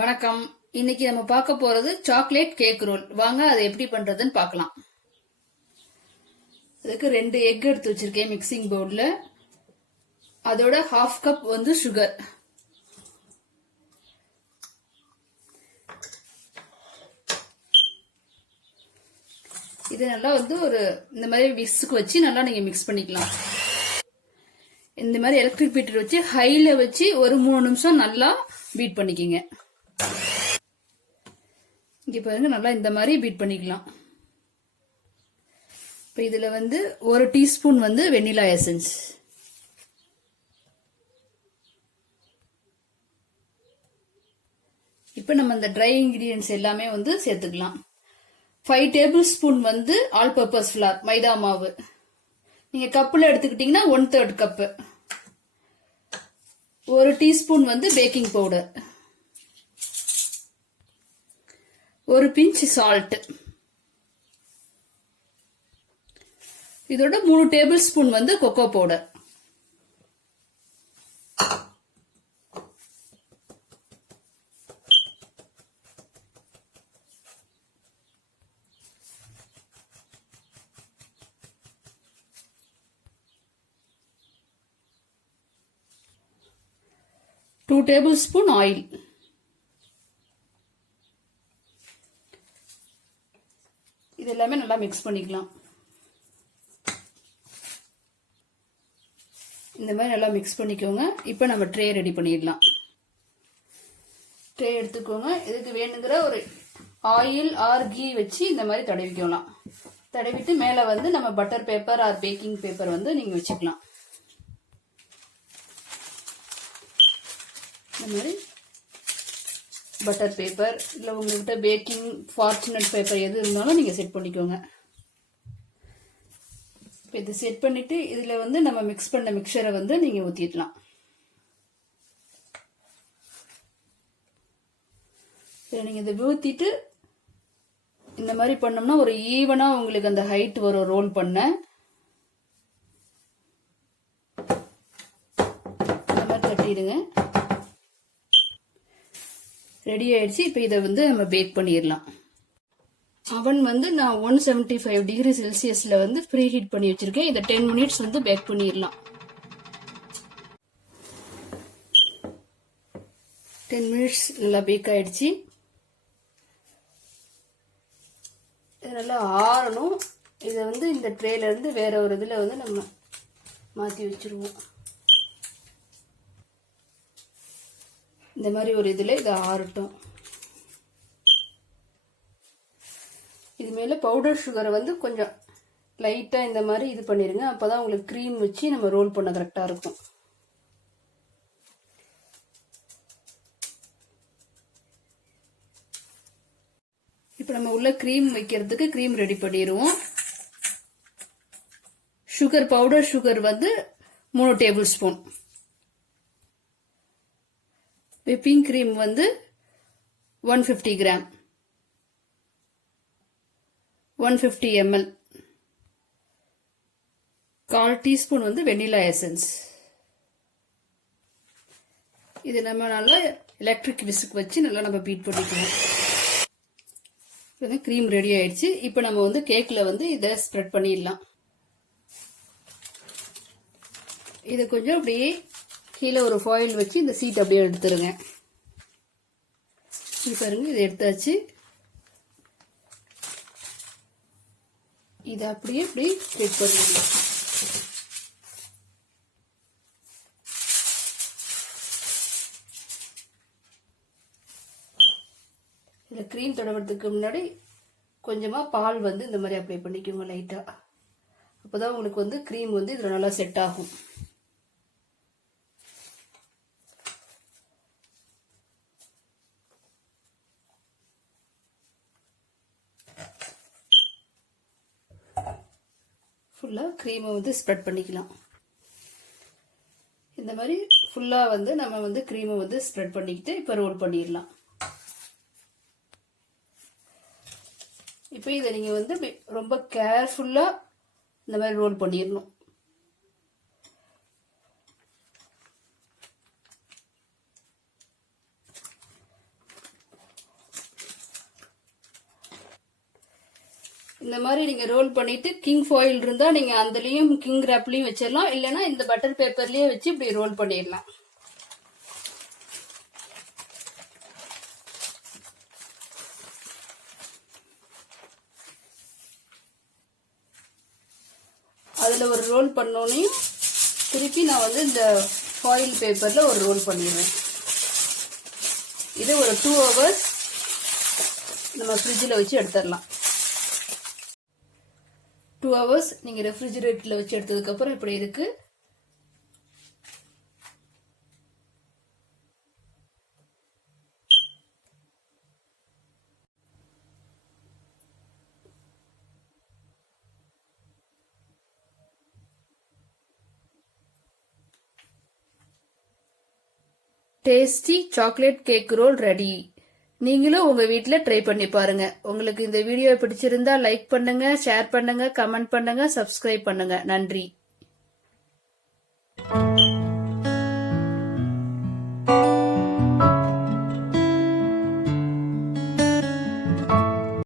வணக்கம். இன்னைக்கு நம்ம பார்க்க போறது சாக்லேட் கேக் ரோல். வாங்க அதை எப்படி பண்றதுன்னு பார்க்கலாம். அதுக்கு 2 எக் எடுத்து வச்சிருக்கேன் மிக்சிங் பவுல்ல. அதோட 1/2 கப் வந்து சுகர். இது நல்லா வந்து இந்த மாதிரி விஸ்க்கு வச்சு நல்லா நீங்க மிக்ஸ் பண்ணிக்கலாம். இந்த மாதிரி எலக்ட்ரிக் பீட்டர் வச்சு ஹைல வச்சு ஒரு 3 நிமிஷம் நல்லா பீட் பண்ணிக்கங்க. இங்க பாருங்க, நல்லா இந்த மாதிரி பீட் பண்ணிக்கலாம். இப்ப இதுல வந்து 1 டீஸ்பூன் வந்து வெண்ணிலா எசன்ஸ், இப்ப நம்ம இந்த ட்ரை இன்கிரியன்ஸ் எல்லாமே வந்து சேர்த்துக்கலாம். 5 டேபிள் ஸ்பூன் வந்து ஆல் பர்பஸ் ஃபிளார் மைதா மாவு. நீங்க கப்புல எடுத்துக்கிட்டீங்கன்னா 1/3 கப்பு. 1 டீஸ்பூன் வந்து பேக்கிங் பவுடர், 1 பிஞ்ச் சால்ட், இதோட 3 டேபிள் ஸ்பூன் வந்து cocoa powder. Two tablespoon oil. இது எல்லாமே நல்லா மிக்ஸ் பண்ணிக்கலாம். இந்த மாதிரி நல்லா மிக்ஸ் பண்ணிக்கோங்க. இப்போ நம்ம ட்ரே ரெடி பண்ணிடலாம். ட்ரே எடுத்துக்கோங்க. இதுக்கு வேணுங்கிற ஒரு ஆயில் ஆர் கீ வச்சு இந்த மாதிரி தடவிக்கலாம். தடவிட்டு மேலே வந்து நம்ம butter paper R packing paper வந்து நீங்க வச்சுக்கலாம். இந்த மாதிரி பட்டர் பேப்பர் இல்லை உங்ககிட்ட பேக்கிங் ஃபார்ச்சுனட் பேப்பர் எது இருந்தாலும் நீங்கள் செட் பண்ணிக்கோங்க. இப்போ இதை செட் பண்ணிட்டு இதில் வந்து நம்ம மிக்ஸ் பண்ண மிக்சரை வந்து நீங்கள் ஊற்றிடலாம். சரி, நீங்கள் இதை ஊற்றிட்டு இந்த மாதிரி பண்ணோம்னா ஒரு ஈவனாக உங்களுக்கு அந்த ஹைட் வரும். ரோல் பண்ண இந்த மாதிரி தட்டிடுங்க. ரெடி ஆயிடுச்சு. இப்போ இதை வந்து நம்ம பேக் பண்ணிடலாம். அவன் வந்து நான் 175 டிகிரி செல்சியஸ்ல வந்து ப்ரீ ஹீட் பண்ணி வச்சிருக்கேன். இதை 10 மினிட்ஸ் வந்து பேக் பண்ணிடலாம். 10 மினிட்ஸ் நல்லா பேக் ஆயிடுச்சு. நல்லா ஆறணும். இதை வந்து இந்த ட்ரேல இருந்து வேற ஒரு இதுல வந்து நம்ம மாத்தி வச்சிருவோம். இந்த மாதிரி ஒரு இதுல இதை ஆறட்டும். இது மேல பவுடர் சுகரை வந்து கொஞ்சம் லைட்டா இந்த மாதிரி இது பண்ணிருங்க. அப்பதான் உங்களுக்கு க்ரீம் வச்சு நம்ம ரோல் பண்ண கரெக்டா இருக்கும். இப்ப நம்ம உள்ள க்ரீம் வைக்கிறதுக்கு க்ரீம் ரெடி பண்ணிடுவோம். சுகர், பவுடர் சுகர் வந்து 3 டேபிள் ஸ்பூன். விப்பிங் கிரீம் வந்து 150 கிராம், 150 ml. 1/4 டீஸ்பூன் வந்து வெண்ணிலா எசன்ஸ். இது நம்ம நல்லா எலக்ட்ரிக் விஸ்க் வச்சு நல்லா நம்ம பீட் பண்ணிக்கலாம். கிரீம் ரெடி ஆயிடுச்சு. இப்போ நம்ம வந்து கேக்ல வந்து இதை ஸ்ப்ரெட் பண்ணிடலாம். இதை கொஞ்சம் அப்படியே கீழே ஒரு ஃபாயில் வச்சு இந்த சீட் அப்படியே எடுத்துருங்க. இது பாருங்க, இதை எடுத்தாச்சு. இதை அப்படியே இப்படி ஸ்ப்ரெட் பண்ணிடலாம். இதில் க்ரீம் தடவுறதுக்கு முன்னாடி கொஞ்சமா பால் வந்து இந்த மாதிரி அப்ளை பண்ணிக்கோங்க லைட்டா. அப்போதான் உங்களுக்கு வந்து க்ரீம் வந்து இதில் நல்லா செட் ஆகும். ஃபுல்லா க்ரீமை வந்து ஸ்ப்ரெட் பண்ணிக்கலாம். இந்த மாதிரி ஃபுல்லா வந்து நம்ம வந்து க்ரீமை வந்து ஸ்ப்ரெட் பண்ணிக்கிட்டு இப்போ ரோல் பண்ணிடலாம். இப்போ இதை நீங்க வந்து ரொம்ப கேர்ஃபுல்லா இந்த மாதிரி ரோல் பண்ணிடணும். இந்த மாதிரி நீங்க ரோல் பண்ணிட்டு கிங் ஃபாயில் இருந்தா நீங்க அதுலயும் கிங் ராப்லயும் வச்சிடலாம், இல்லைன்னா இந்த பட்டர் பேப்பர்லயே வச்சு இப்படி ரோல் பண்ணிடலாம். அதுல ஒரு ரோல் பண்ணோன்னே திருப்பி நான் வந்து இந்த ஃபாயில் பேப்பர்ல ஒரு ரோல் பண்ணிடுவேன். இது ஒரு 2 hours நம்ம ஃப்ரிட்ஜில் வச்சு எடுத்துடலாம். 2 hours நீங்க ரெஃப்ரிஜரேட்டர்ல வச்சு எடுத்ததுக்கு அப்புறம் இப்படி இருக்கு. Tasty chocolate cake roll ready. நீங்களும் உங்க வீட்ல ட்ரை பண்ணி பாருங்க. உங்களுக்கு இந்த வீடியோ பிடிச்சிருந்தா லைக் பண்ணுங்க, ஷேர் பண்ணுங்க, கமெண்ட் பண்ணுங்க, சப்ஸ்கிரைப் பண்ணுங்க. நன்றி.